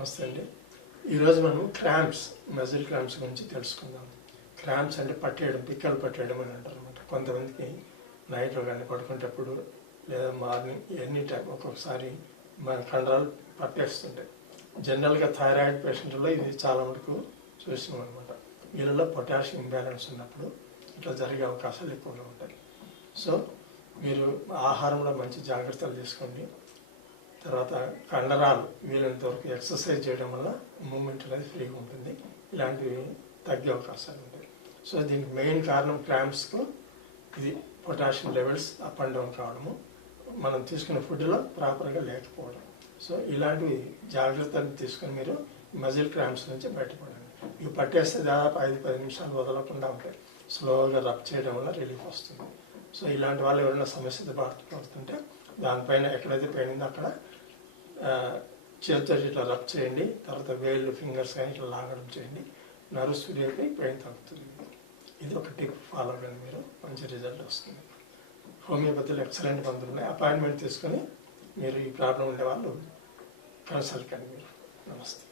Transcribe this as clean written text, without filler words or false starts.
నమస్తే అండి. ఈరోజు మనం క్రాంప్స్, మజిల్ క్రాంప్స్ గురించి తెలుసుకుందాం. క్రాంప్స్ అంటే పట్టేయడం, పిక్కలు పట్టేయడం అని అంటారు అనమాట. కొంతమందికి నైట్లో కానీ పడుకునేటప్పుడు లేదా మార్నింగ్ ఎనీ టైం ఒక్కొక్కసారి మన కండరాలు పట్టేస్తుంటాయి. జనరల్గా థైరాయిడ్ పేషెంట్లో ఇది చాలా వరకు చూసాం అనమాట. వీళ్ళలో పొటాషియం ఇంబ్యాలెన్స్ ఉన్నప్పుడు ఇట్లా జరిగే అవకాశాలు ఎక్కువగా ఉంటాయి. సో మీరు ఆహారంలో మంచి జాగ్రత్తలు తీసుకోండి. తర్వాత కండరాలు వీలైనంత వరకు ఎక్సర్సైజ్ చేయడం వల్ల మూమెంట్ అనేది ఫ్రీగా ఉంటుంది. ఇలాంటివి తగ్గే అవకాశాలు ఉంటాయి. సో దీనికి మెయిన్ కారణం క్రాంప్స్కు ఇది potassium levels up and down కావడము, మనం తీసుకునే ఫుడ్లో ప్రాపర్గా లేకపోవడం. సో ఇలాంటివి జాగ్రత్తలు తీసుకొని మీరు మజిల్ క్రాంప్స్ నుంచి బయటపడండి. ఇవి పట్టేస్తే దాదాపు 5-10 నిమిషాలు వదలకుండా ఉంటాయి. స్లోగా రబ్ చేయడం వల్ల రిలీఫ్ వస్తుంది. సో ఇలాంటి వాళ్ళు ఎవరైనా సమస్యతో పడుతుంటే దానిపైన ఎక్కడైతే పెయిన్ ఉందో అక్కడ చేతితో ఇట్లా రబ్ చేయండి. తర్వాత వేళ్ళు, ఫింగర్స్ కానీ ఇట్లా లాగడం చేయండి. నర్వ్స్ ఫ్రీకి పెయిన్ తగ్గుతుంది. ఇది ఒక టిప్ ఫాలో అవ్వండి, మీరు మంచి రిజల్ట్ వస్తుంది. హోమియోపతిలో ఎక్సలెంట్ మందులు ఉన్నాయి. అపాయింట్మెంట్ తీసుకొని మీరు ఈ ప్రాబ్లం ఉండే వాళ్ళు కన్సల్ట్ కండి మీరు. నమస్తే.